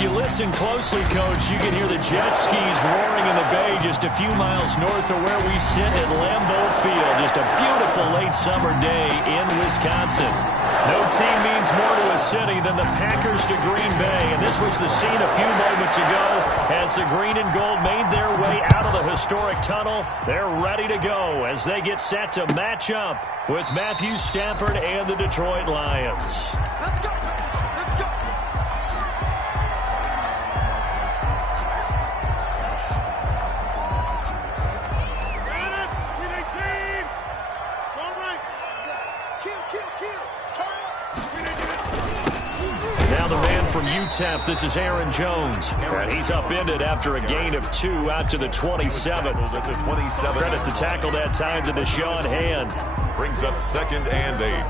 If you listen closely, Coach, you can hear the jet skis roaring in the bay just a few miles north of where we sit at Lambeau Field. Just a beautiful late summer day in Wisconsin. No team means more to a city than the Packers to Green Bay, and this was the scene a few moments ago as the green and gold made their way out of the historic tunnel. They're ready to go as they get set to match up with Matthew Stafford and the Detroit Lions. Let's go! Let's go! Now the man from UTEP, this is Aaron Jones. And he's upended after a gain of 2 out to the 27. Credit the tackle that time to Deshaun Hand. Brings up 2nd and 8.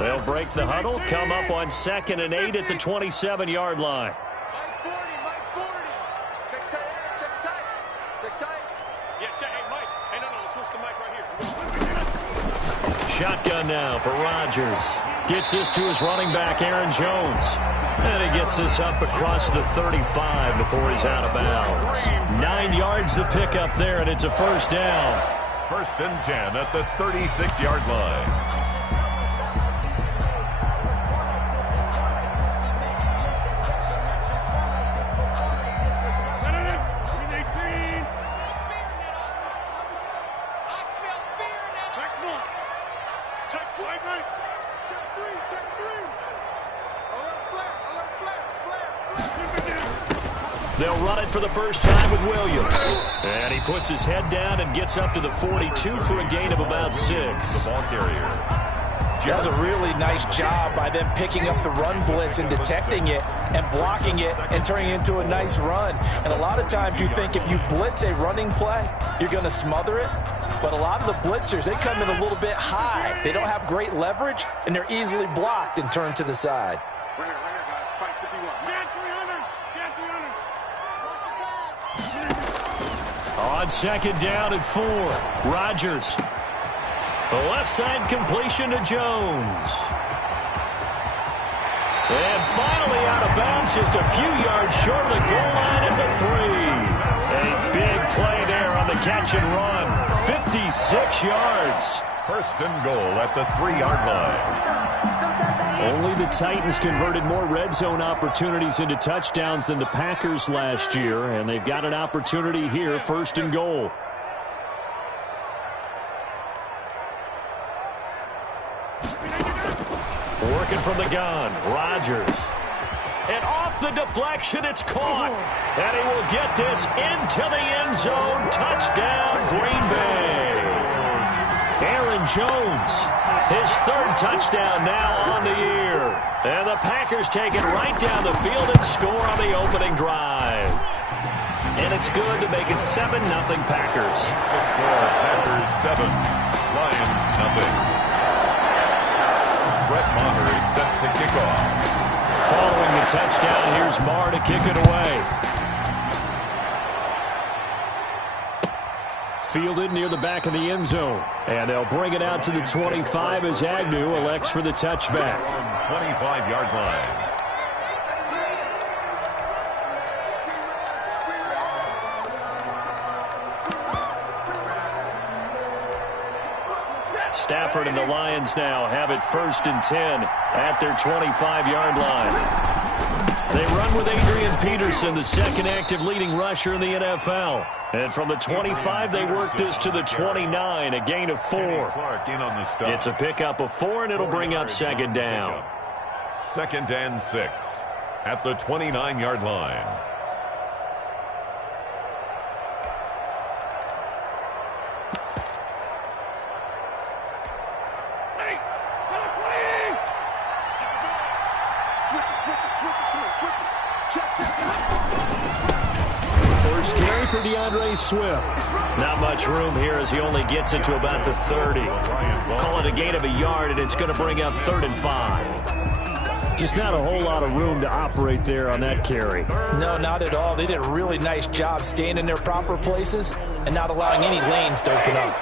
They'll break the huddle, come up on 2nd and 8 at the 27-yard line. Mike 40. Check tight. Check tight. Yeah, check. Hey, Mike. Hey, no, switch the mic right here. Shotgun now for Rodgers. Gets this to his running back, Aaron Jones. And he gets this up across the 35 before he's out of bounds. 9 yards to pick up there, and it's a first down. 1st and 10 at the 36-yard line. They'll run it for the first time with Williams. And he puts his head down and gets up to the 42 for a gain of about 6. The ball carrier. That was a really nice job by them picking up the run blitz and detecting it and blocking it and turning it into a nice run. And a lot of times you think if you blitz a running play, you're going to smother it. But a lot of the blitzers, they come in a little bit high. They don't have great leverage, and they're easily blocked and turned to the side. Right here, guys. Fight 51. Man, 300. On 2nd down at 4, Rodgers. The left side completion to Jones. And finally out of bounds, just a few yards short of the goal line at the 3. A big play there on the catch and run. 56 yards. 1st and goal at the 3-yard line. Only the Titans converted more red zone opportunities into touchdowns than the Packers last year, and they've got an opportunity here, 1st and goal. Working from the gun, Rodgers. And off the deflection, it's caught. And he will get this into the end zone. Touchdown, Green Bay. Aaron Jones, his 3rd touchdown now on the year. And the Packers take it right down the field and score on the opening drive. And it's good to make it 7-0 Packers. The score, Packers 7, Lions 0. Brett Maher is set to kick off. Following the touchdown, here's Maher to kick it away. Fielded near the back of the end zone. And they'll bring it out to the 25 as Agnew elects for the touchback. 25-yard line. Stafford and the Lions now have it 1st and 10 at their 25-yard line. They run with Adrian Peterson, the 2nd active leading rusher in the NFL. And from the 25, they work this to the 29, a gain of 4. It's a pickup of 4, and it'll bring up 2nd down. 2nd and 6 at the 29-yard line. First carry for DeAndre Swift. Not much room here as he only gets it to about the 30. Call it a gain of a yard, and it's going to bring up 3rd and 5. Just not a whole lot of room to operate there on that carry. No, not at all. They did a really nice job staying in their proper places and not allowing any lanes to open up.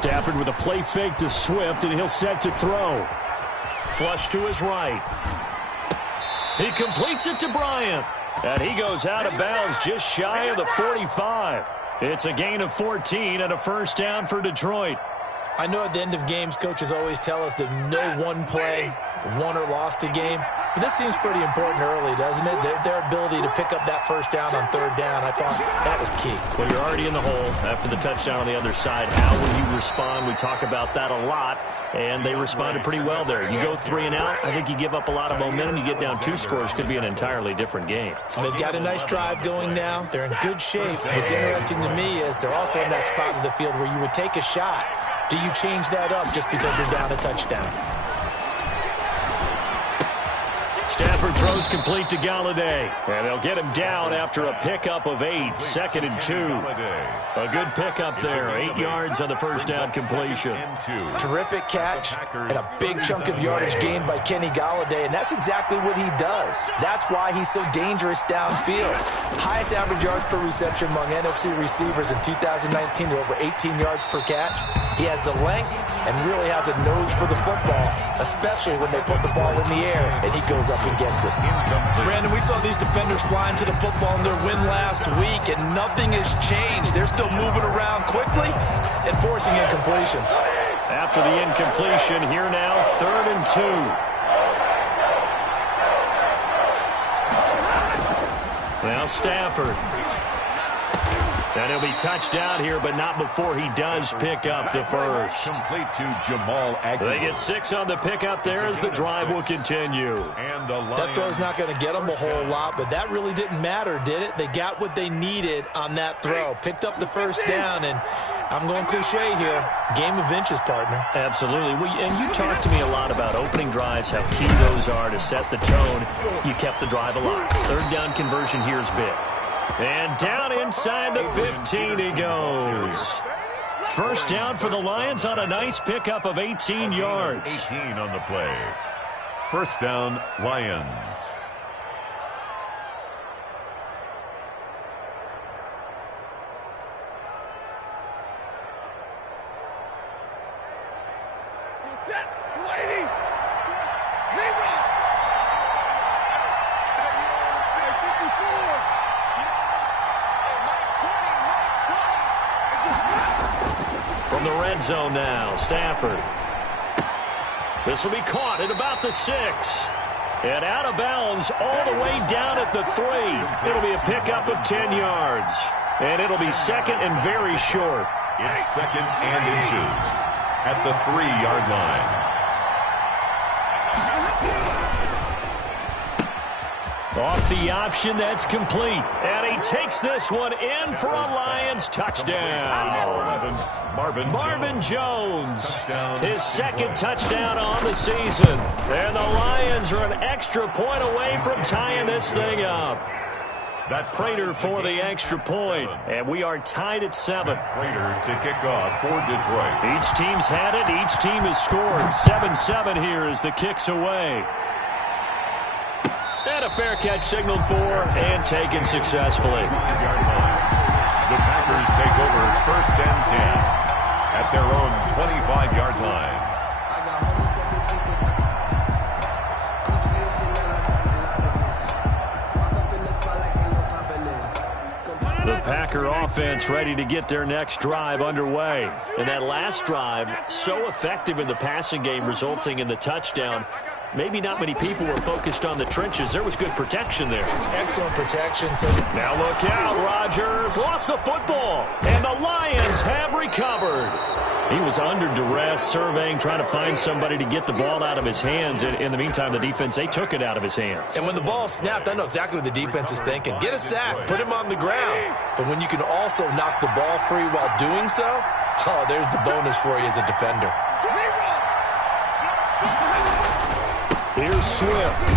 Stafford with a play fake to Swift, and he'll set to throw. Flush to his right. He completes it to Bryant. And he goes out of bounds just shy of the 45. It's a gain of 14 and a first down for Detroit. I know at the end of games, coaches always tell us that no one play won or lost a game. But this seems pretty important early, doesn't it? Their ability to pick up that first down on third down, I thought that was key. Well, you're already in the hole after the touchdown on the other side. How will you respond? We talk about that a lot, and they responded pretty well there. You go 3 and out, I think you give up a lot of momentum. You get down 2 scores, could be an entirely different game. So they've got a nice drive going now. They're in good shape. What's interesting to me is they're also in that spot of the field where you would take a shot. Do you change that up just because you're down a touchdown? Stafford throws complete to Galladay. And they'll get him down after a pickup of 8, 2nd and 2. A good pickup there, 8 yards on the first down completion. Terrific catch and a big chunk of yardage gained by Kenny Galladay, and that's exactly what he does. That's why he's so dangerous downfield. Highest average yards per reception among NFC receivers in 2019 at over 18 yards per catch. He has the length and really has a nose for the football, especially when they put the ball in the air and he goes up and gets it. Brandon, we saw these defenders flying to the football in their win last week, and nothing has changed. They're still moving around quickly and forcing incompletions. After the incompletion, here now, 3rd and 2. Now Stafford. And he'll be touched out here, but not before he does pick up the first. Complete to Jamal Agnew. They get 6 on the pickup there as the drive will continue. That throw's not going to get them a whole lot, but that really didn't matter, did it? They got what they needed on that throw. Picked up the first down, and I'm going cliche here. Game of inches, partner. Absolutely. And you talked to me a lot about opening drives, how key those are to set the tone. You kept the drive alive. 3rd down conversion here is big. And down inside the 15 he goes. First down for the Lions on a nice pickup of 18 yards. 18 on the play. First down, Lions. From the red zone now, Stafford. This will be caught at about the 6. And out of bounds all the way down at the 3. It'll be a pickup of 10 yards. And it'll be 2nd and very short. It's 2nd and inches at the 3-yard line. Off the option, that's complete. And he takes this one in for a Lions touchdown. Marvin Jones, his 2nd touchdown on the season. And the Lions are an extra point away from tying this thing up. Prater for the extra point. And we are tied at 7. Prater to kick off for Detroit. Each team's had it. Each team has scored. 7-7 here as the kick's away. And a fair catch signaled for and taken successfully. The Packers take over 1st and 10 at their own 25-yard line. The Packer offense ready to get their next drive underway. And that last drive, so effective in the passing game, resulting in the touchdown. Maybe not many people were focused on the trenches. There was good protection there. Excellent protection. Now look out, Rodgers lost the football, and the Lions have recovered. He was under duress, surveying, trying to find somebody to get the ball out of his hands. In the meantime, the defense, they took it out of his hands. And when the ball snapped, I know exactly what the defense is thinking. Get a sack, put him on the ground. But when you can also knock the ball free while doing so, oh, there's the bonus for you as a defender. Here's Swift.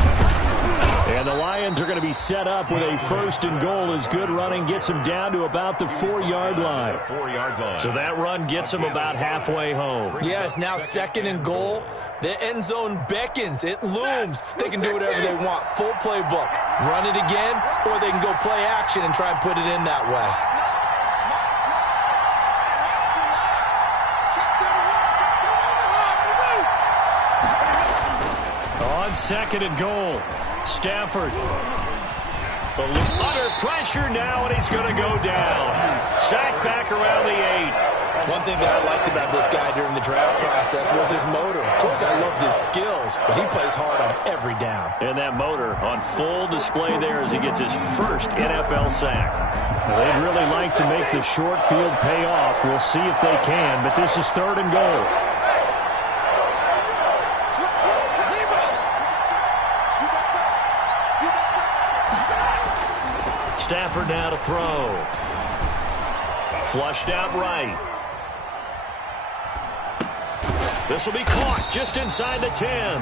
And the Lions are going to be set up with a 1st and goal as good running gets them down to about the 4-yard line. So that run gets them about halfway home. Yeah, it's now 2nd and goal. The end zone beckons. It looms. They can do whatever they want. Full playbook. Run it again, or they can go play action and try and put it in that way. On 2nd and goal. Stafford. Under pressure now, and he's going to go down. Sacked back around the 8. One thing that I liked about this guy during the draft process was his motor. Of course, I loved his skills, but he plays hard on every down. And that motor on full display there as he gets his first NFL sack. Well, they'd really like to make the short field pay off. We'll see if they can, but this is 3rd and goal. Stafford now to throw. Flushed out right. This will be caught just inside the 10.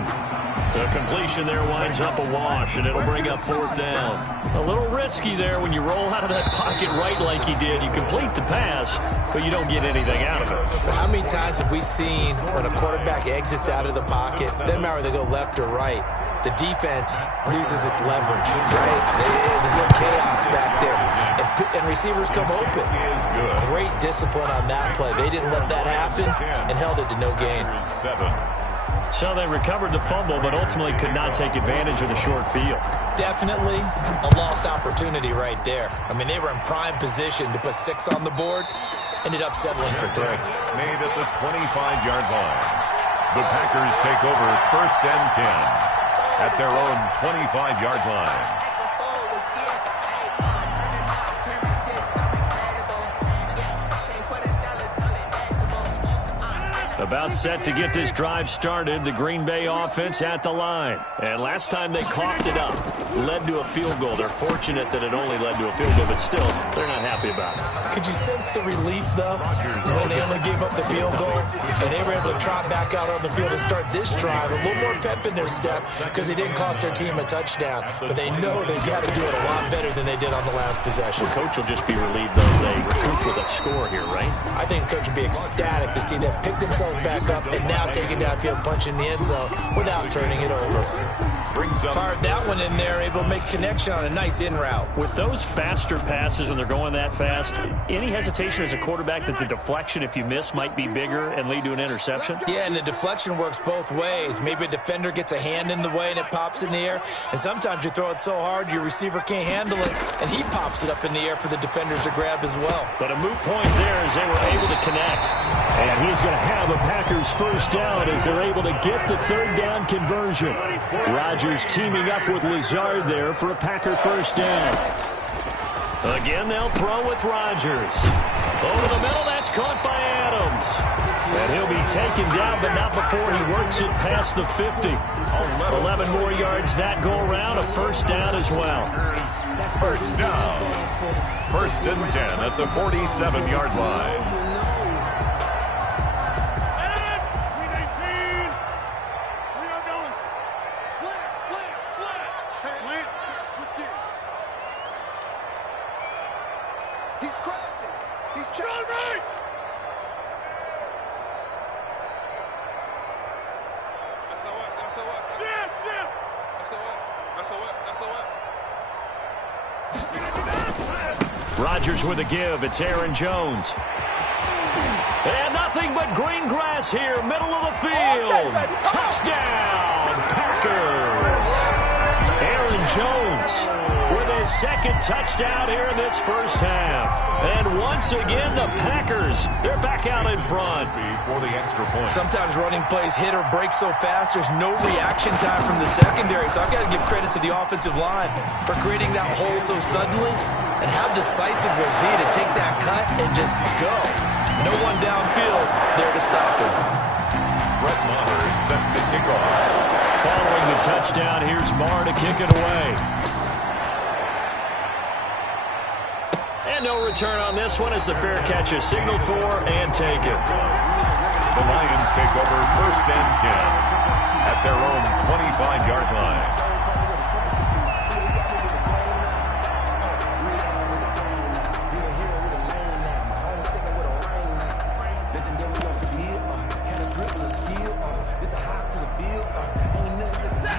The completion there winds up a wash, and it'll bring up 4th down. A little risky there when you roll out of that pocket right like he did. You complete the pass, but you don't get anything out of it. But how many times have we seen when a quarterback exits out of the pocket, doesn't matter whether they go left or right, the defense loses its leverage, right? There's no chaos back there. And receivers come open. Great discipline on that play. They didn't let that happen and held it to no gain. So they recovered the fumble, but ultimately could not take advantage of the short field. Definitely a lost opportunity right there. I mean, they were in prime position to put 6 on the board. Ended up settling for 3. Made at the 25-yard line. The Packers take over 1st and 10 at their own 25-yard line. About set to get this drive started, the Green Bay offense at the line. And last time they coughed it up, led to a field goal. They're fortunate that it only led to a field goal, but still, they're not happy about it. Could you sense the relief, though, when they only gave up the field goal and they were able to trot back out on the field and start this drive? A little more pep in their step because they didn't cost their team a touchdown. But they know they've got to do it a lot better than they did on the last possession. Well, Coach will just be relieved, though, they recoup with a score here, right? I think Coach will be ecstatic to see them pick themselves back up and now take it downfield, punch in the end zone without turning it over. Fired that one in there, able to make connection on a nice in route. With those faster passes when they're going that fast, any hesitation as a quarterback that the deflection, if you miss, might be bigger and lead to an interception? Yeah, and the deflection works both ways. Maybe a defender gets a hand in the way and it pops in the air, and sometimes you throw it so hard your receiver can't handle it, and he pops it up in the air for the defenders to grab as well. But a moot point there as they were able to connect. And he's going to have a Packers 1st down as they're able to get the 3rd down conversion. Rodgers teaming up with Lazard there for a Packer 1st down. Again, they'll throw with Rodgers. Over the middle, that's caught by Adams. And he'll be taken down, but not before he works it past the 50. 11 more yards that go around, a 1st down as well. 1st down. 1st and 10 at the 47-yard line. He's crossing. He's trying right. SOS, SOS. Jim, Jim. SOS, SOS. Rodgers with a give. It's Aaron Jones. And nothing but green grass here, middle of the field. Touchdown, Packers. Aaron Jones with his 2nd touchdown here in this 1st half. And once again, the Packers, they're back out in front. For the extra point. Sometimes running plays hit or break so fast, there's no reaction time from the secondary. So I've got to give credit to the offensive line for creating that hole so suddenly. And how decisive was he to take that cut and just go? No one downfield there to stop him. Brett Maher is set to kick off. Following the touchdown, here's Maher to kick it away. And no return on this one as the fair catch is signaled for and taken. The Lions take over 1st and 10 at their own 25-yard line.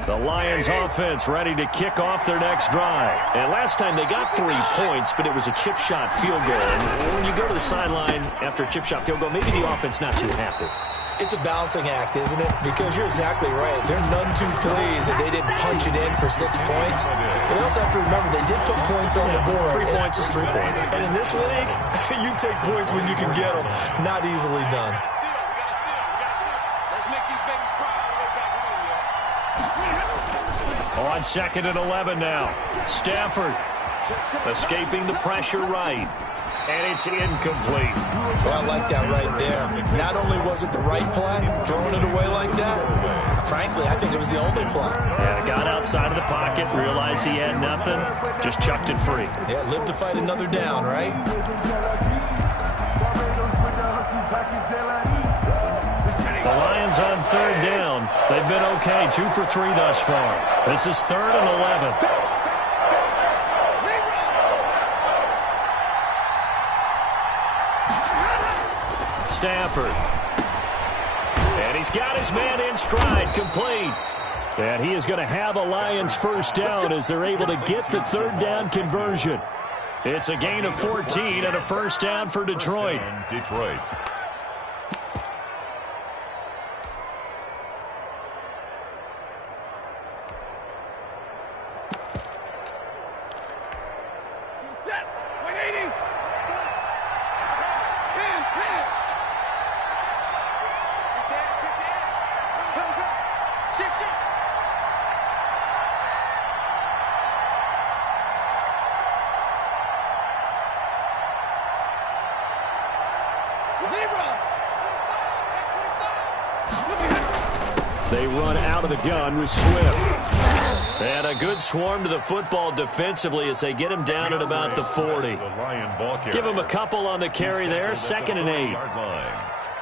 The Lions offense ready to kick off their next drive. And last time they got 3 points, but it was a chip shot field goal. And when you go to the sideline after a chip shot field goal, maybe the offense not too happy. It's a balancing act, isn't it? Because you're exactly right. They're none too pleased that they didn't punch it in for 6 points. But they also have to remember they did put points on the board. 3 points is 3 points. And in this league, you take points when you can get them. Not easily done. Let's make these babies cry all the way back home, On 2nd and 11 now. Stafford escaping the pressure right. And it's incomplete. Well, I like that right there. Not only was it the right play, throwing it away like that, frankly, I think it was the only play. Yeah, got outside of the pocket, realized he had nothing, just chucked it free. Yeah, live to fight another down, right? The Lions on 3rd down. They've been okay, 2 for 3 thus far. This is 3rd and 11. Stafford. And he's got his man in stride, complete. And he is going to have a Lions first down as they're able to get the 3rd down conversion. It's a gain of 14 and a first down for Detroit. Detroit. Set. 180. They run out of the gun with Swift. And a good swarm to the football defensively as they get him down at about the 40. Give him a couple on the carry there, 2nd and 8.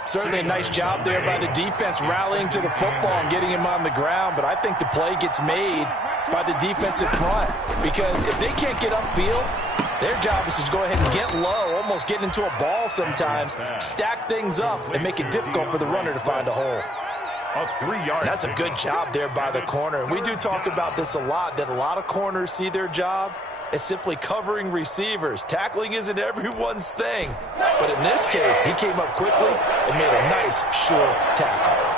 Certainly a nice job there by the defense rallying to the football and getting him on the ground, but I think the play gets made by the defensive front because if they can't get upfield, their job is to go ahead and get low, almost get into a ball sometimes, stack things up, and make it difficult for the runner to find a hole. A 3-yard. That's a good job there by the corner. And we do talk about this a lot, that a lot of corners see their job as simply covering receivers. Tackling isn't everyone's thing. But in this case, he came up quickly and made a nice, sure tackle.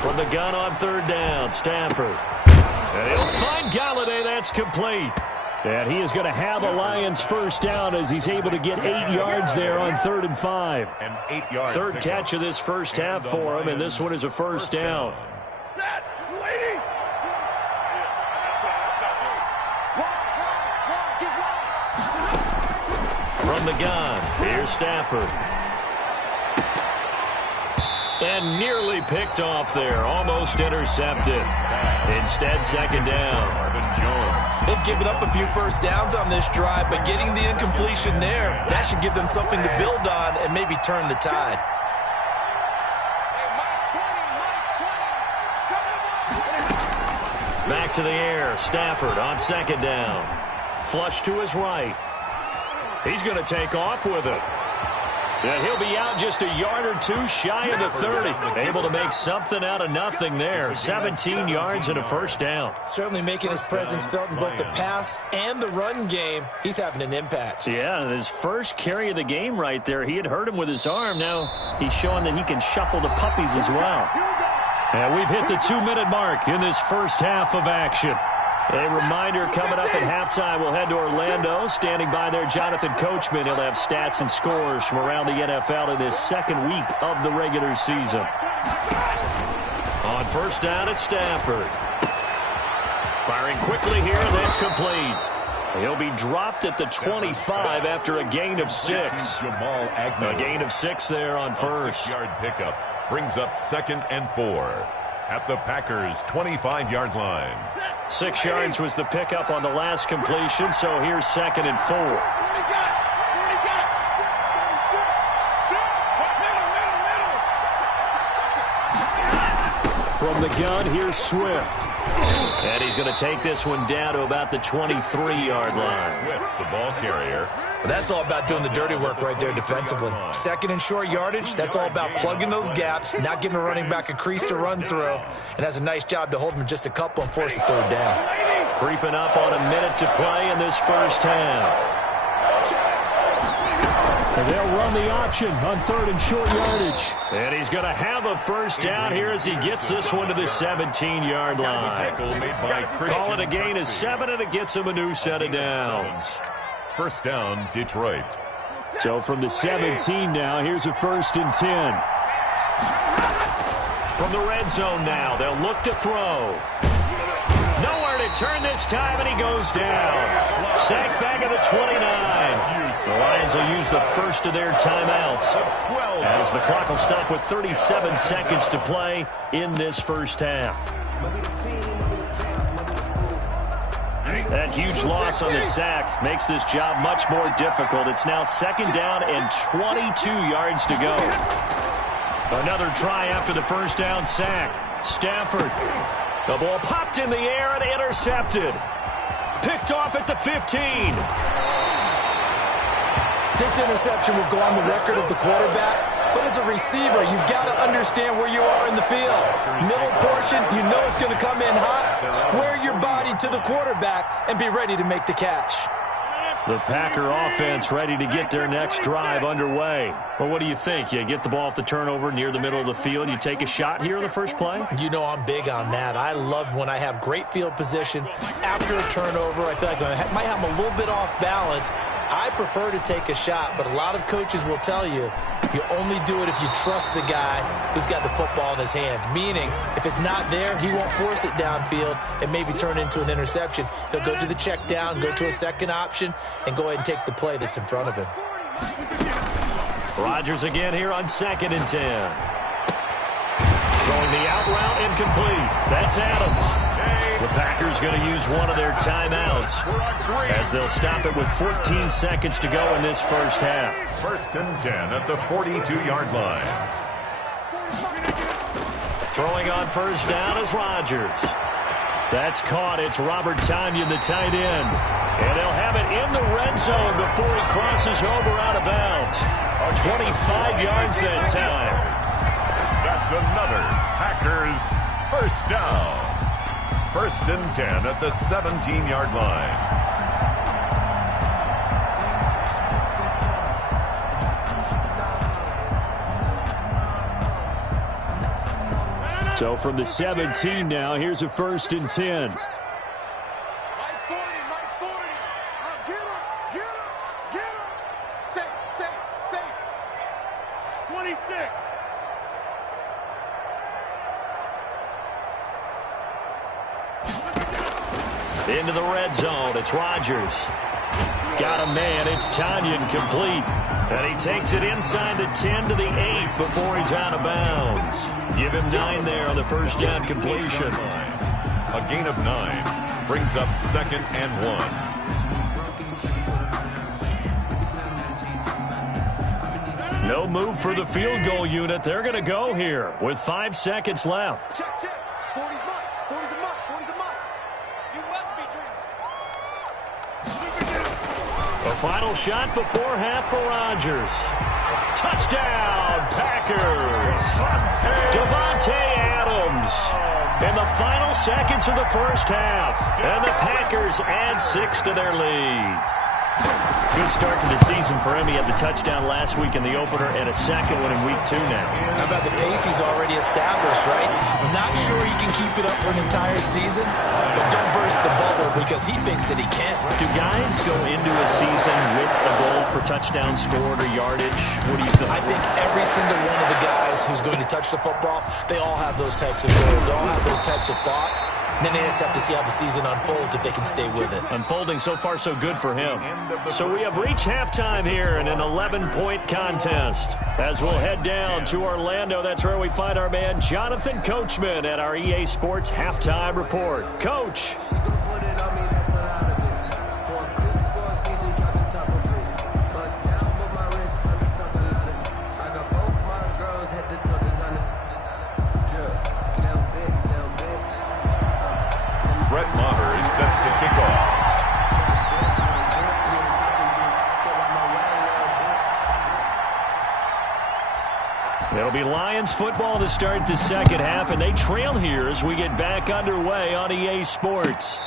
From the gun on 3rd down, Stafford. And he'll find Galladay. That's complete. And he is going to have a Lions first down as he's able to get 8 yards there on 3rd and 5. An 8-yard 3rd catch of this first half for him, and this one is a first down. From the gun, here's Stafford. And nearly picked off there, almost intercepted. Instead, 2nd down. They've given up a few first downs on this drive, but getting the incompletion there, that should give them something to build on and maybe turn the tide. Back to the air, Stafford on 2nd down. Flush to his right. He's going to take off with it. And he'll be out just a yard or 2 shy of the 30. Able to make something out of nothing there. 17 yards and a first down. Certainly making his presence felt in both the pass and the run game. He's having an impact. Yeah, his first carry of the game right there. He had hurt him with his arm. Now he's showing that he can shuffle the puppies as well. And we've hit the 2-minute mark in this first half of action. A reminder coming up at halftime, we'll head to Orlando. Standing by there, Jonathan Coachman. He'll have stats and scores from around the NFL in this 2nd week of the regular season. On 1st down at Stafford. Firing quickly here, that's complete. He'll be dropped at the 25 after a gain of 6. A gain of 6 there on 1st. 6-yard pickup brings up 2nd and 4. At the Packers' 25-yard line. 6 yards was the pickup on the last completion, so here's 2nd and 4. From the gun, here's Swift. And he's going to take this one down to about the 23-yard line. Swift, the ball carrier. That's all about doing the dirty work right there defensively. Second and short yardage, that's all about plugging those gaps, not giving a running back a crease to run through, and has a nice job to hold him just a couple and force a third down. Creeping up on a minute to play in this first half. And they'll run the option on third and short yardage. And he's going to have a first down here as he gets this one to the 17-yard line. Call it a gain of 7, and it gets him a new set of downs. First down, Detroit. So from the 17 now, here's a 1st and 10. From the red zone now, they'll look to throw. Nowhere to turn this time, and he goes down. Sacked back at the 29. The Lions will use the first of their timeouts as the clock will stop with 37 seconds to play in this first half. That huge loss on the sack makes this job much more difficult. It's now 2nd down and 22 yards to go. Another try after the first down sack. Stafford. The ball popped in the air and intercepted. Picked off at the 15. This interception will go on the record of the quarterback. But as a receiver, you've got to understand where you are in the field. Middle portion, you know it's going to come in hot. Square your body to the quarterback and be ready to make the catch. The Packer offense ready to get their next drive underway. Well, what do you think? You get the ball off the turnover near the middle of the field. You take a shot here in the first play? You know I'm big on that. I love when I have great field position. After a turnover, I feel like I might have a little bit off balance. I prefer to take a shot, but a lot of coaches will tell you only do it if you trust the guy who's got the football in his hands. Meaning, if it's not there, he won't force it downfield and maybe turn into an interception. He'll go to the check down, go to a second option, and go ahead and take the play that's in front of him. Rodgers again here on 2nd and 10. Throwing the out route incomplete. That's Adams. The Packers going to use one of their timeouts as they'll stop it with 14 seconds to go in this first half. 1st and 10 at the 42-yard line. Throwing on first down is Rodgers. That's caught. It's Robert Tonyan, the tight end. And they'll have it in the red zone before he crosses over out of bounds. 25 yards that time. That's another Packers first down. 1st and 10 at the 17-yard line. So from the 17 now, here's a 1st and 10. My 40, my 40. Get him, get him. Safe. 26. Into the red zone. It's Rodgers. Got a man. It's Tonyan complete. And he takes it inside the 10 to the 8 before he's out of bounds. Give him 9 there on the first down completion. A gain of 9 brings up 2nd and 1. No move for the field goal unit. They're going to go here with 5 seconds left. Check. 40's mine. 40's a mine. 40's a mine. You must be dreaming. A final shot before half for Rodgers. Touchdown, Packers. Davante Adams in the final seconds of the first half. And the Packers add 6 to their lead. Good start to the season for him. He had the touchdown last week in the opener and a second one in week 2 now. How about the pace he's already established, right? Not sure he can keep it up for an entire season, but don't burst the bubble because he thinks that he can. Do guys go into a season with a goal for touchdown scored or yardage? What do you think? I think every single one of the guys who's going to touch the football, they all have those types of goals. They all have those types of thoughts. And then they just have to see how the season unfolds if they can stay with it. Unfolding so far so good for him. So we have reached halftime here in an 11-point contest. As we'll head down to Orlando, that's where we find our man Jonathan Coachman at our EA Sports Halftime Report. Coach. Brett Maher is set to kick off. It'll be Lions football to start the second half, and they trail here as we get back underway on EA Sports.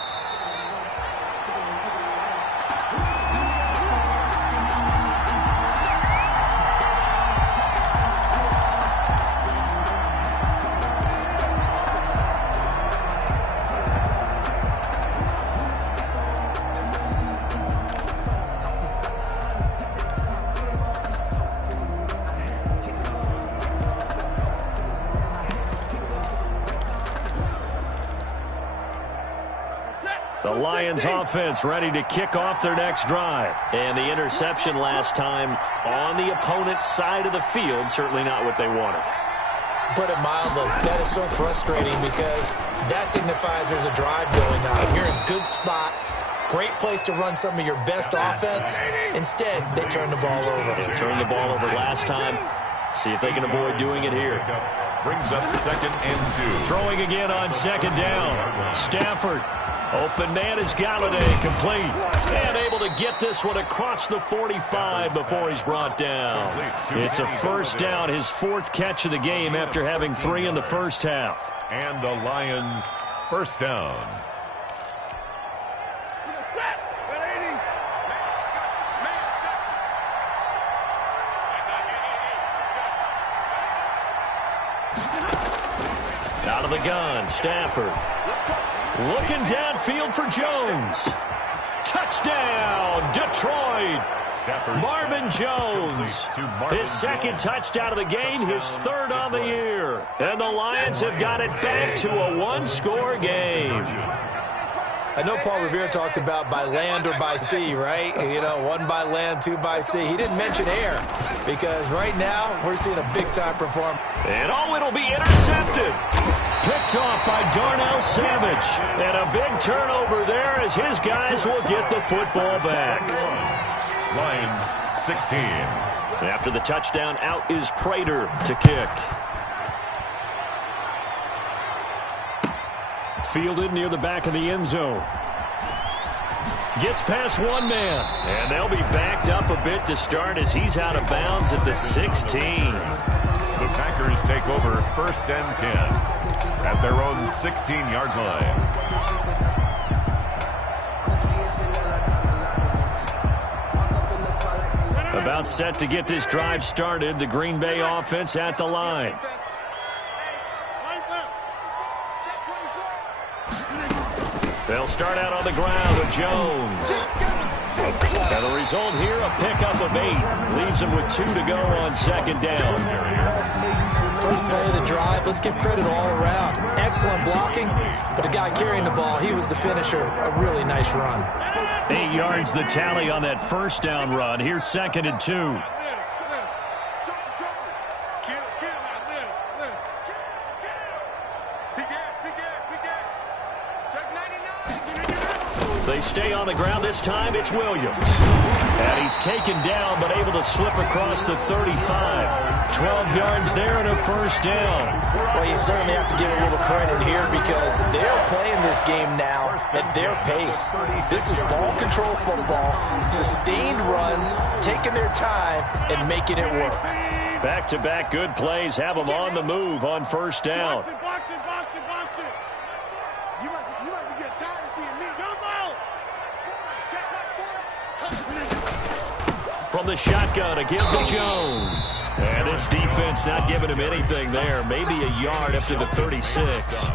The Lions offense ready to kick off their next drive. And the interception last time on the opponent's side of the field, certainly not what they wanted. Put it mildly, that is so frustrating because that signifies there's a drive going on. You're in a good spot, great place to run some of your best offense. Instead, they turn the ball over. They turned the ball over last time. See if they can avoid doing it here. Brings up 2nd and 2. Throwing again on 2nd down. Stafford. Open man is Galladay, complete. And able to get this one across the 45 before he's brought down. It's a first down, his 4th catch of the game after having 3 in the first half. And the Lions first down. Out of the gun, Stafford. Looking downfield for Jones. Touchdown, Detroit. Marvin Jones. His 2nd touchdown of the game, his 3rd on the year. And the Lions have got it back to a 1-score game. I know Paul Revere talked about by land or by sea, right? You know, 1 by land, 2 by sea. He didn't mention air because right now we're seeing a big-time performance. And it'll be intercepted. Picked off by Darnell Savage. And a big turnover there as his guys will get the football back. Lions 16. After the touchdown, out is Prater to kick. Fielded near the back of the end zone. Gets past one man. And they'll be backed up a bit to start as he's out of bounds at the 16. The Packers take over 1st and 10 at their own 16-yard line. About set to get this drive started. The Green Bay offense at the line. They'll start out on the ground with Jones. And the result here, a pickup of 8. Leaves him with 2 to go on 2nd down. First play of the drive, let's give credit all around. Excellent blocking, but the guy carrying the ball, he was the finisher. A really nice run. 8 yards the tally on that first down run. Here's 2nd and 2. They stay on the ground. This time it's Williams. And he's taken down but able to slip across the 35. 12 yards there and a first down. Well, you certainly have to give a little credit here because they're playing this game now at their pace. This is ball control football, sustained runs, taking their time and making it work. Back-to-back good plays have them on the move on first down. From the shotgun to give to Jones. And this defense not giving him anything there. Maybe a yard up to the 36.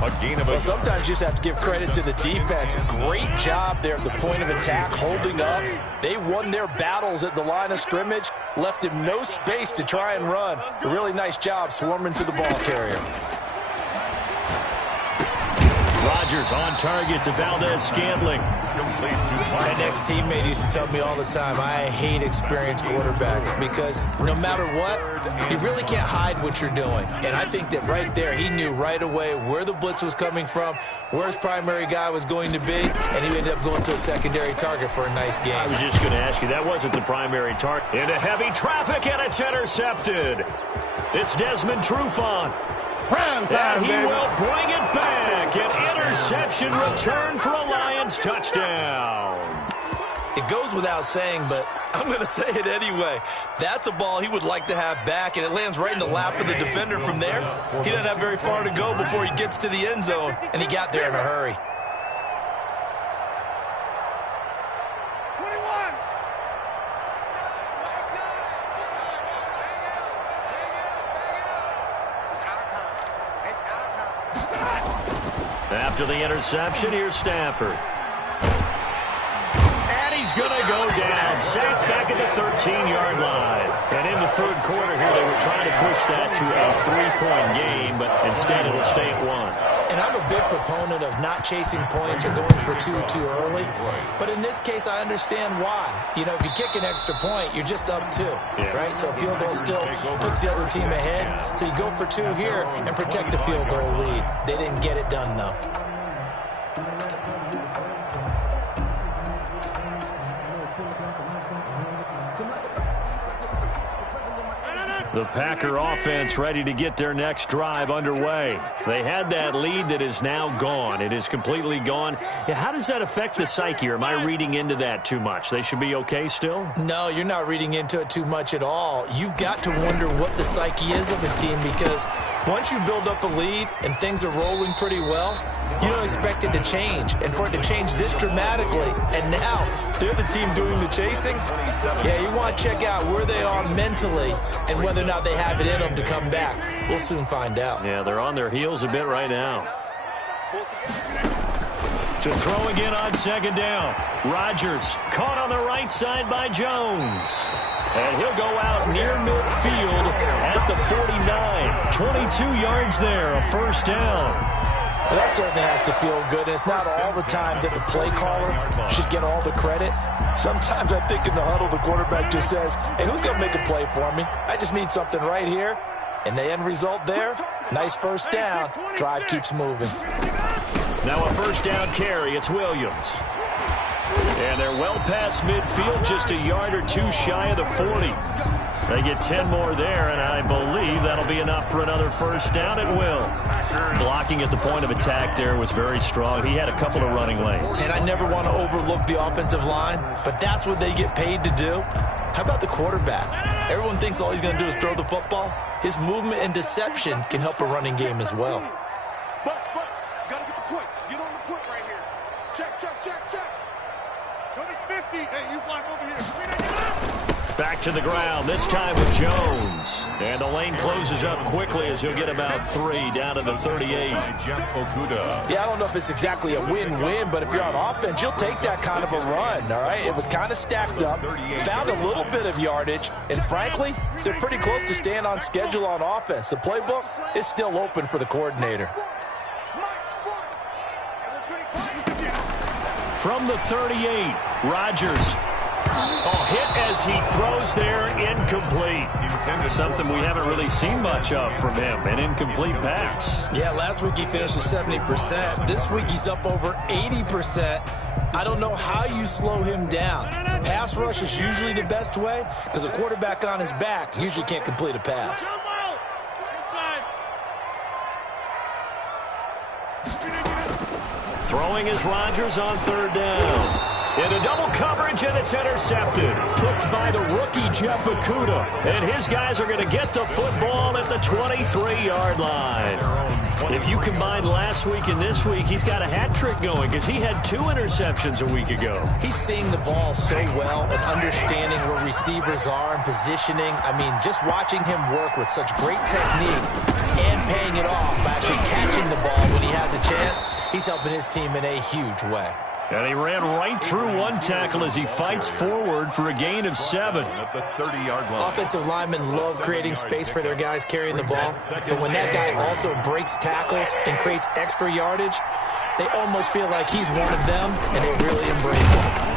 A gain of well, sometimes you just have to give credit to the defense. Great job there at the point of attack, holding up. They won their battles at the line of scrimmage, left him no space to try and run. A really nice job swarming to the ball carrier. Rodgers on target to Valdez-Scantling. My next teammate used to tell me all the time, I hate experienced quarterbacks because no matter what, you really can't hide what you're doing. And I think that right there, he knew right away where the blitz was coming from, where his primary guy was going to be, and he ended up going to a secondary target for a nice game. I was just going to ask you, that wasn't the primary target. Into heavy traffic, and it's intercepted. It's Desmond Trufant. And he will bring it back. An interception return for a Lions touchdown. It goes without saying, but I'm going to say it anyway. That's a ball he would like to have back, and it lands right in the lap of the defender from there. He doesn't have very far to go before he gets to the end zone, and he got there in a hurry. After the interception, here's Stafford. And he's going to go down. Sacked back at the 13-yard line. And in the third quarter here, they were trying to push that to a 3-point game, but instead it'll stay at 1. And I'm a big proponent of not chasing points or going for two too early. But in this case, I understand why. You know, if you kick an extra point, you're just up 2, right? So a field goal still puts the other team ahead. So you go for 2 here and protect the field goal lead. They didn't get it done, though. The Packer offense ready to get their next drive underway. They had that lead that is now gone. It is completely gone. Yeah, how does that affect the psyche? Or am I reading into that too much? They should be okay still? No, you're not reading into it too much at all. You've got to wonder what the psyche is of a team, because once you build up a lead and things are rolling pretty well, you don't expect it to change. And for it to change this dramatically, and now they're the team doing the chasing, yeah, you want to check out where they are mentally and whether or not they have it in them to come back. We'll soon find out. Yeah, they're on their heels a bit right now. To throw again on second down. Rodgers caught on the right side by Jones. And he'll go out near midfield at the 49. 22 yards there, a first down. Well, that certainly has to feel good. And it's not all the time that the play caller should get all the credit. Sometimes I think in the huddle, the quarterback just says, hey, who's going to make a play for me? I just need something right here. And the end result there, nice first down. Drive keeps moving. Now a first down carry. It's Williams. And they're well past midfield, just a yard or 2 shy of the 40. They get 10 more there, and I believe that'll be enough for another first down. It will. Blocking at the point of attack there was very strong. He had a couple of running lanes. And I never want to overlook the offensive line, but that's what they get paid to do. How about the quarterback? Everyone thinks all he's going to do is throw the football. His movement and deception can help a running game as well. But, got to get the point. Get on the point right here. Check. Number 50. Hey, you block over here. Back to the ground, this time with Jones. And the lane closes up quickly as he'll get about 3 down to the 38. Yeah, I don't know if it's exactly a win-win, but if you're on offense, you'll take that kind of a run, all right? It was kind of stacked up, found a little bit of yardage, and frankly, they're pretty close to staying on schedule on offense. The playbook is still open for the coordinator. From the 38, Rodgers. Hit as he throws there, incomplete. Something we haven't really seen much of from him, an incomplete pass. Yeah, last week he finished at 70%. This week he's up over 80%. I don't know how you slow him down. Pass rush is usually the best way because a quarterback on his back usually can't complete a pass. Throwing is Rodgers on third down. Into double coverage, and it's intercepted. Picked by the rookie, Jeff Okudah. And his guys are going to get the football at the 23-yard line. If you combine last week and this week, he's got a hat trick going because he had 2 interceptions a week ago. He's seeing the ball so well and understanding where receivers are and positioning. I mean, just watching him work with such great technique and paying it off by actually catching the ball when he has a chance, he's helping his team in a huge way. And he ran right through one tackle as he fights forward for a gain of 7. At the 30-yard line. Offensive linemen love creating space for their guys carrying the ball. But when that guy also breaks tackles and creates extra yardage, they almost feel like he's one of them, and they really embrace him.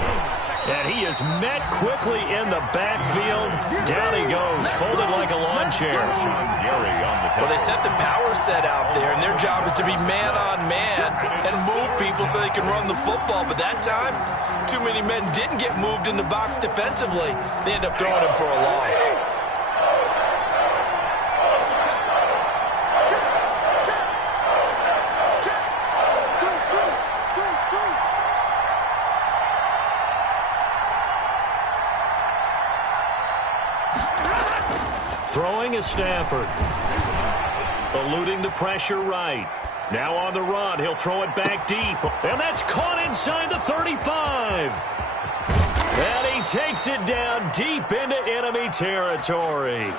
And he is met quickly in the backfield. Down he goes, folded like a lawn chair. Well, they sent the power set out there, and their job is to be man-on-man and move people so they can run the football. But that time, too many men didn't get moved in the box defensively. They end up throwing him for a loss. Throwing is Stafford. Eluding the pressure right. Now on the run. He'll throw it back deep. And that's caught inside the 35. And he takes it down deep into enemy territory.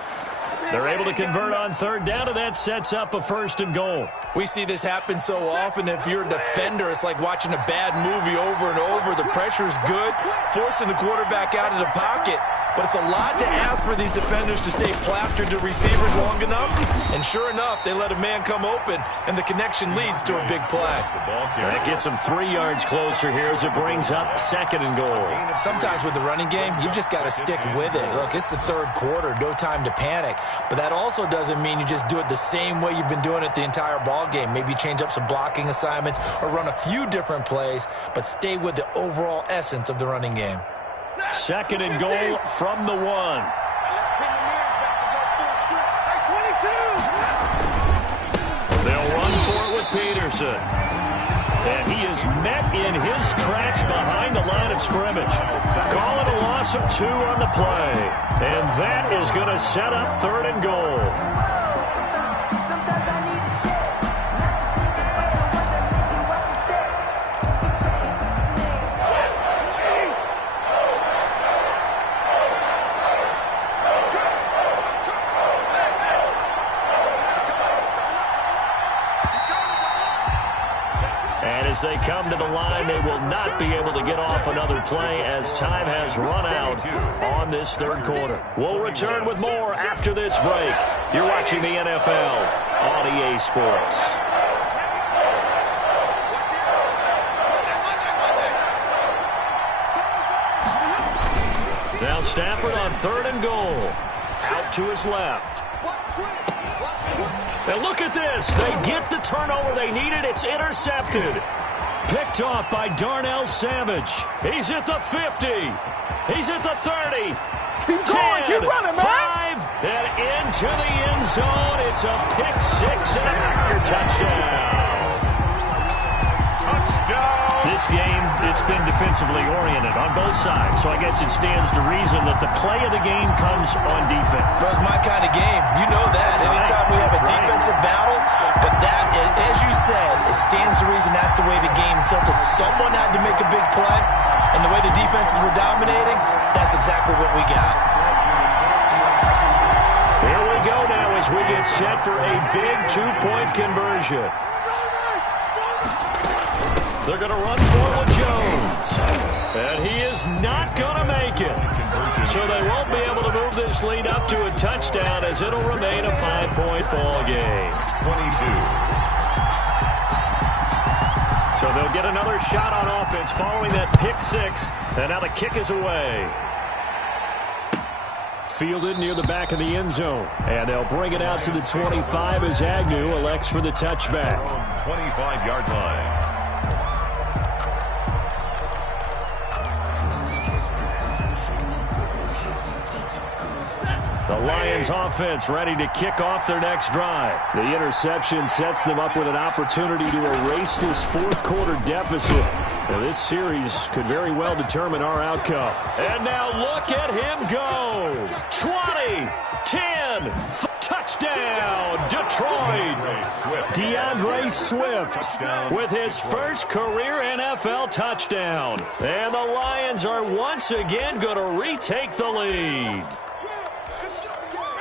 They're able to convert on third down, and that sets up a 1st and goal. We see this happen so often. If you're a defender, it's like watching a bad movie over and over. The pressure is good, forcing the quarterback out of the pocket. But it's a lot to ask for these defenders to stay plastered to receivers long enough. And sure enough, they let a man come open, and the connection leads to a big play. That gets them 3 yards closer here as it brings up 2nd and goal. Sometimes with the running game, you've just got to stick with it. Look, it's the 3rd quarter, no time to panic. But that also doesn't mean you just do it the same way you've been doing it the entire ball game. Maybe change up some blocking assignments or run a few different plays, but stay with the overall essence of the running game. 2nd and goal from the 1. They'll run for it with Peterson. And he is met in his tracks behind the line of scrimmage. Call it a loss of 2 on the play. And that is going to set up 3rd and goal. As they come to the line, they will not be able to get off another play as time has run out on this 3rd quarter. We'll return with more after this break. You're watching the NFL on EA Sports. Now Stafford on 3rd and goal. Out to his left. And look at this. They get the turnover they needed. It's intercepted. Picked off by Darnell Savage. He's at the 50. He's at the 30. Keep going. Keep running, man. 5. And into the end zone. It's a pick 6 and a Packer touchdown. This game, it's been defensively oriented on both sides, so I guess it stands to reason that the play of the game comes on defense. So it's my kind of game. You know that. Anytime we have a defensive battle, but that, as you said, it stands to reason that's the way the game tilted. Someone had to make a big play, and the way the defenses were dominating, that's exactly what we got. Here we go now as we get set for a big 2-point conversion. They're going to run for with Jones. And he is not going to make it. So they won't be able to move this lead up to a touchdown as it'll remain a 5-point ball game. 22. So they'll get another shot on offense following that pick 6. And now the kick is away. Fielded near the back of the end zone. And they'll bring it out to the 25 as Agnew elects for the touchback. 25-yard line. The Lions offense ready to kick off their next drive. The interception sets them up with an opportunity to erase this 4th quarter deficit. Now this series could very well determine our outcome. And now look at him go. 20, 10, touchdown, Detroit. DeAndre Swift with his first career NFL touchdown. And the Lions are once again going to retake the lead.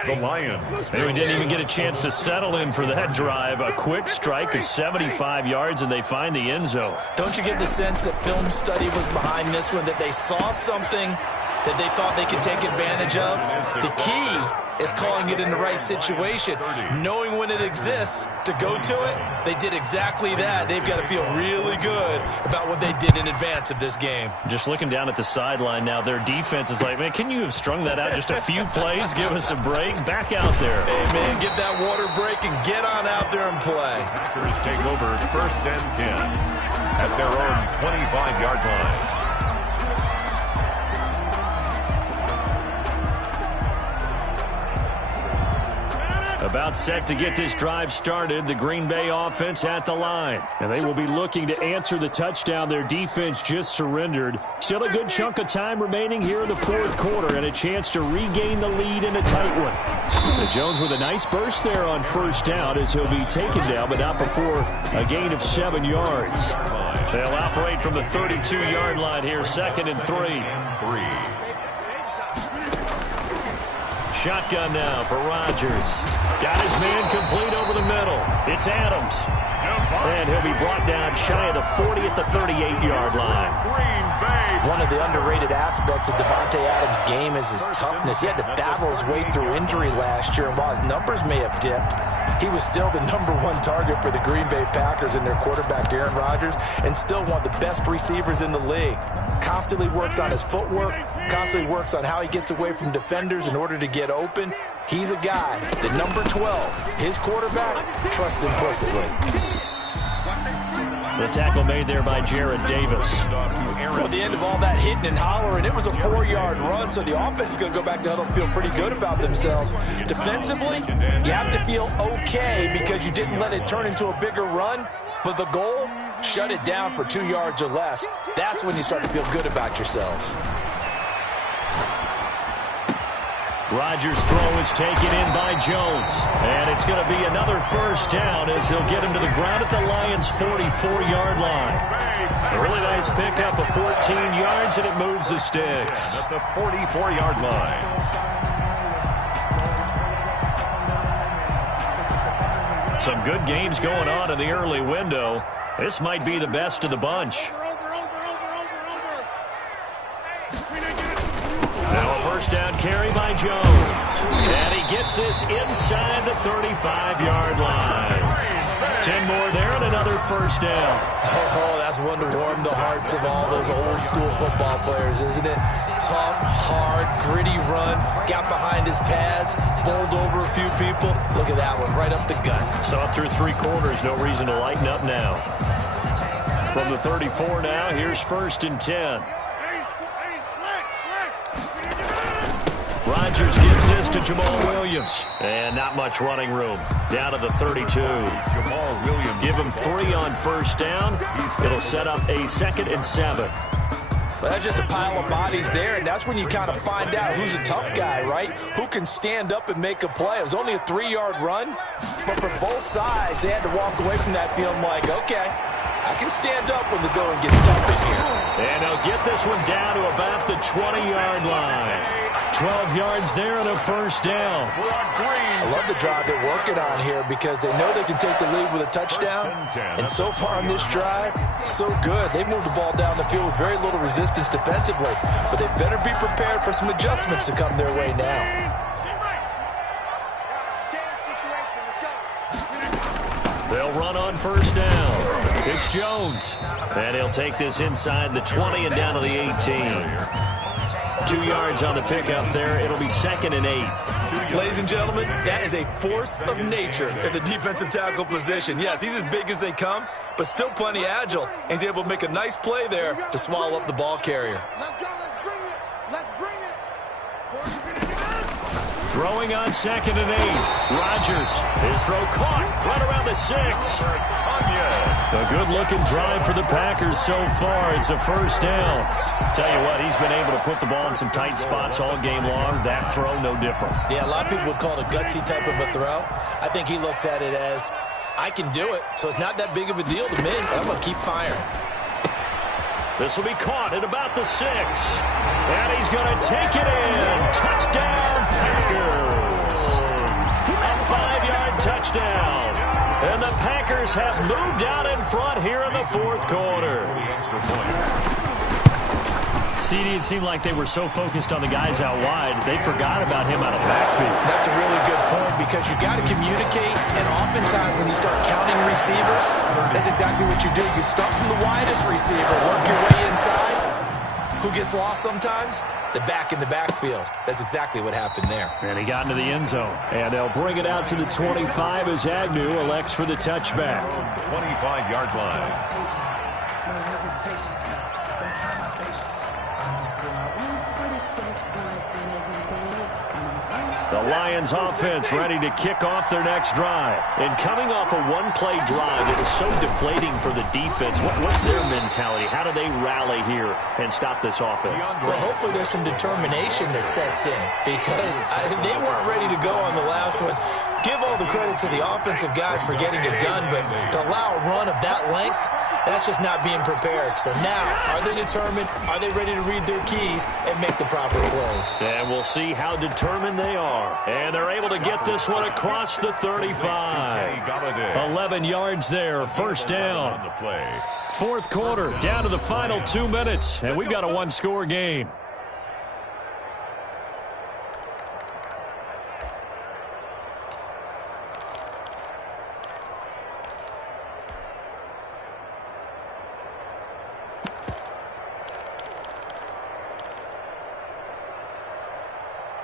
The Lions. They didn't even get a chance to settle in for that drive. A quick strike of 75 yards, and they find the end zone. Don't you get the sense that film study was behind this one, that they saw something that they thought they could take advantage of? The key is calling it in the right situation, knowing when it exists to go to it. They did exactly that. They've got to feel really good about what they did in advance of this game. Just looking down at the sideline now, their defense is like, man, can you have strung that out just a few plays? Give us a break. Back out there. Hey, man, get that water break and get on out there and play. Packers take over 1st and 10 at their own 25-yard line. About set to get this drive started, the Green Bay offense at the line. And they will be looking to answer the touchdown their defense just surrendered. Still a good chunk of time remaining here in the fourth quarter and a chance to regain the lead in a tight one. And Jones with a nice burst there on first down as he'll be taken down, but not before a gain of 7 yards. They'll operate from the 32-yard line here, 2nd and 3. Shotgun now for Rodgers. Got his man complete over the middle. It's Adams. And he'll be brought down shy of the 40 at the 38-yard line. One of the underrated aspects of Davante Adams' game is his toughness. He had to battle his way through injury last year, and while his numbers may have dipped, he was still the #1 target for the Green Bay Packers and their quarterback, Aaron Rodgers, and still one of the best receivers in the league. Constantly works on his footwork, constantly works on how he gets away from defenders in order to get open. He's a guy that number 12, his quarterback, trusts implicitly. The tackle made there by Jared Davis. Well, at the end of all that hitting and hollering, it was a 4-yard run, so the offense is going to go back to huddle and feel pretty good about themselves. Defensively, you have to feel okay because you didn't let it turn into a bigger run, but the goal, shut it down for 2 yards or less. That's when you start to feel good about yourselves. Rodgers' throw is taken in by Jones. And it's going to be another first down as he'll get him to the ground at the Lions' 44-yard line. A really nice pickup of 14 yards, and it moves the sticks. At the 44-yard line. Some good games going on in the early window. This might be the best of the bunch. Now a first down carry by Jones. And he gets this inside the 35-yard line. 10 more there and another first down. Oh, that's one to warm the hearts of all those old school football players, isn't it? Tough, hard, gritty run, got behind his pads, bowled over a few people. Look at that one, right up the gut. So up through 3 quarters, no reason to lighten up now. From the 34 now, here's 1st and 10. Rodgers gives this to Jamal Williams. And not much running room. Down to the 32. Jamal Williams. Give him 3 on first down. It'll set up a 2nd and 7. Well, that's just a pile of bodies there, and that's when you kind of find out who's a tough guy, right? Who can stand up and make a play. It was only a 3-yard run, but for both sides, they had to walk away from that feeling like, okay, I can stand up when the going gets tough in here. And they'll get this one down to about the 20-yard line. 12 yards there and a first down. I love the drive they're working on here because they know they can take the lead with a touchdown. And so far on this drive, so good. They've moved the ball down the field with very little resistance defensively. But they better be prepared for some adjustments to come their way now. They'll run on first down. It's Jones. And he'll take this inside the 20 and down to the 18. 2 yards on the pickup there. It'll be 2nd and 8. Ladies and gentlemen, that is a force of nature at the defensive tackle position. Yes, he's as big as they come, but still plenty agile. And he's able to make a nice play there to swallow up the ball carrier. Let's go. Let's bring it. Let's bring it. Throwing on 2nd and 8. Rodgers. His throw caught right around the 6. A good-looking drive for the Packers so far. It's a first down. Tell you what, he's been able to put the ball in some tight spots all game long. That throw, no different. Yeah, a lot of people would call it a gutsy type of a throw. I think he looks at it as, I can do it, so it's not that big of a deal to me. I'm going to keep firing. This will be caught at about the 6. And he's going to take it in. Touchdown, Packers. A 5-yard touchdown. And the Packers have moved out in front here in the fourth quarter. CD, it seemed like they were so focused on the guys out wide, they forgot about him out of the backfield. That's a really good point because you got to communicate, and oftentimes when you start counting receivers, that's exactly what you do. You start from the widest receiver, work your way inside. Who gets lost sometimes? The back in the backfield. That's exactly what happened there. And he got into the end zone. And they'll bring it out to the 25 as Agnew elects for the touchback. 25-yard line. The Lions offense ready to kick off their next drive. And coming off a one-play drive, it was so deflating for the defense. What's their mentality? How do they rally here and stop this offense? Well, hopefully there's some determination that sets in because they weren't ready to go on the last one. Give all the credit to the offensive guys for getting it done, but to allow a run of that length, that's just not being prepared. So now, are they determined? Are they ready to read their keys and make the proper plays? And we'll see how determined they are. And they're able to get this one across the 35. 11 yards there, first down. Fourth quarter, down to the final 2 minutes, and we've got a one-score game.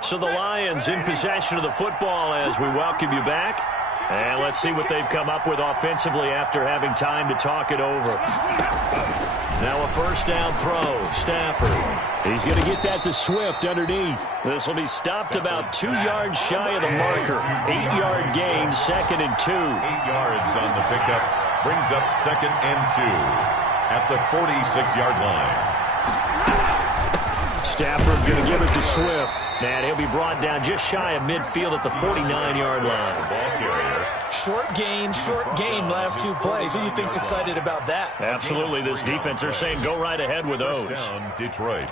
So the Lions in possession of the football as we welcome you back. And let's see what they've come up with offensively after having time to talk it over. Now a first down throw. Stafford. He's going to get that to Swift underneath. This will be stopped about 2 yards shy of the marker. 8-yard gain, 2nd and 2. 8 yards on the pickup. Brings up 2nd and 2 at the 46-yard line. Stafford going to give it to Swift. And he'll be brought down just shy of midfield at the 49-yard line. Ball carrier. Short gain last 2 plays. Who do you think's excited about that? Absolutely. This defense, they're saying go right ahead with those. First down, Detroit.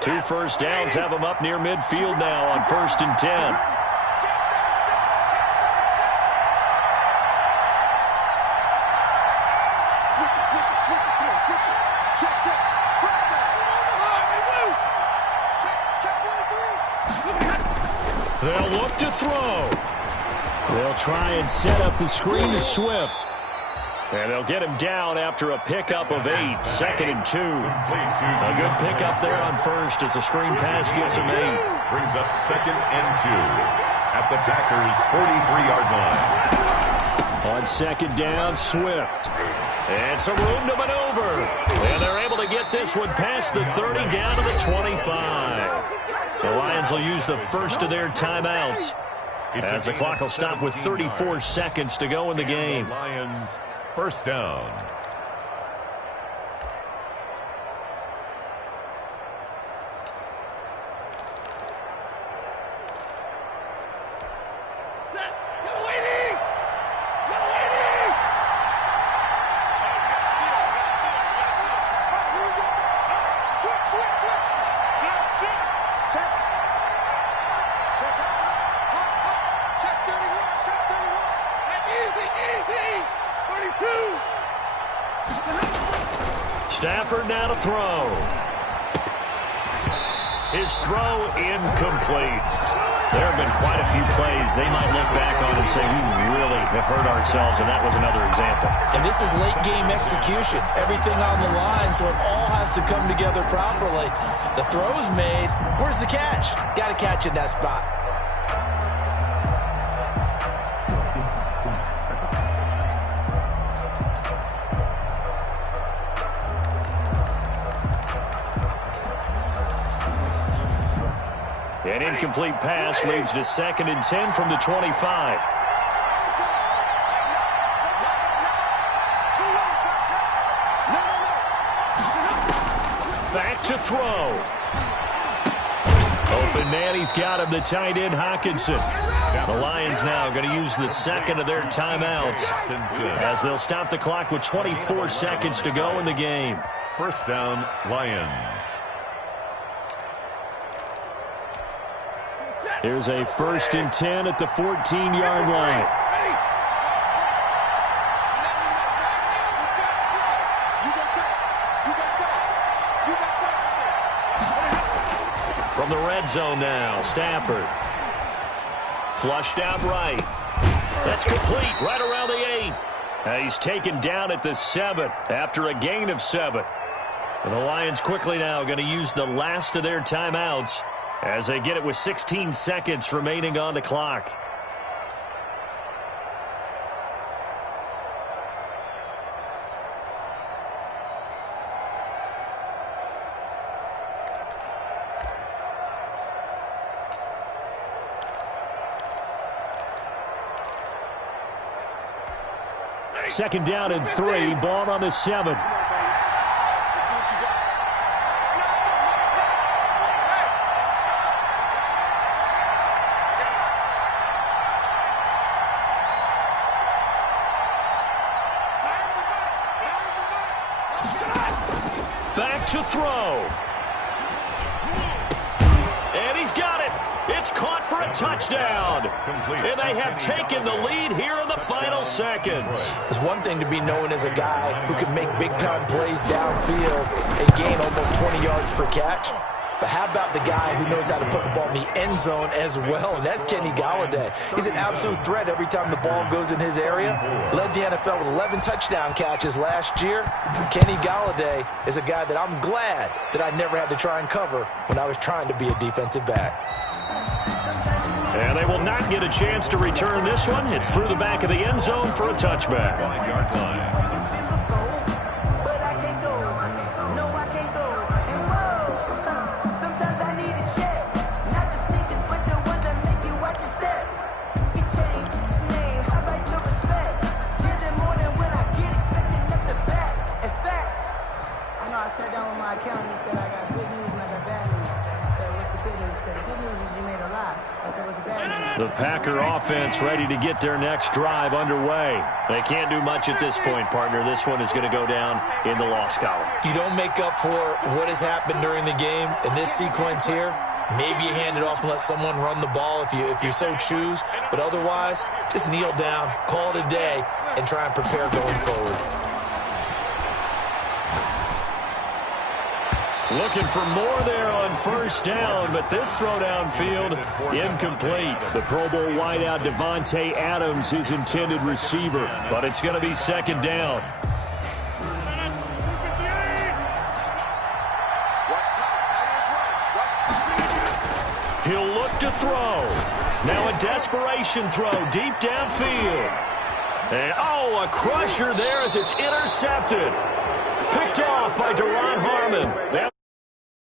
Two first downs have them up near midfield now on 1st and 10. They'll look to throw. They'll try and set up the screen to Swift. And they'll get him down after a pickup of 8, 2nd and 2. A good pickup there on first as the screen pass gets him 8. Brings up 2nd and 2 at the Packers' 43-yard line. On 2nd down, Swift. And some room to maneuver. And they're able to get this one past the 30 down to the 25. The Lions will use the first of their timeouts as the clock will stop with 34 seconds to go in the game. Lions first down. Stafford now to throw. His throw incomplete. There have been quite a few plays they might look back on and say, we really have hurt ourselves, and that was another example. And this is late game execution. Everything on the line, so it all has to come together properly. The throw is made. Where's the catch? Got to catch in that spot. An incomplete pass leads to 2nd and 10 from the 25. Back to throw. Open man, he's got him, the tight end Hockenson. The Lions now going to use the 2nd of their timeouts as they'll stop the clock with 24 seconds to go in the game. First down, Lions. Here's a 1st and 10 at the 14-yard line. From the red zone now, Stafford. Flushed out right. That's complete right around the 8. He's taken down at the 7 after a gain of 7. And the Lions quickly now going to use the last of their timeouts as they get it with 16 seconds remaining on the clock. Second down and 3, ball on the 7. Back to throw. And he's got it. It's caught for a touchdown. And they have taken the lead here in the final seconds. It's one thing to be known as a guy who can make big-time plays downfield and gain almost 20 yards per catch. But how about the guy who knows how to put the ball in the end zone as well, and that's Kenny Golladay. He's an absolute threat every time the ball goes in his area. Led the NFL with 11 touchdown catches last year. Kenny Golladay is a guy that I'm glad that I never had to try and cover when I was trying to be a defensive back. And they will not get a chance to return this one. It's through the back of the end zone for a touchback. 5-yard line. The Packer offense ready to get their next drive underway. They can't do much at this point, partner. This one is going to go down in the loss column. You don't make up for what has happened during the game in this sequence here. Maybe you hand it off and let someone run the ball if you so choose. But otherwise, just kneel down, call it a day, and try and prepare going forward. Looking for more there on first down, but this throw downfield, incomplete. The Pro Bowl wideout Davante Adams, his intended receiver, but it's going to be second down. He'll look to throw. Now a desperation throw deep downfield. And, a crusher there as it's intercepted. Picked off by Duron Harmon.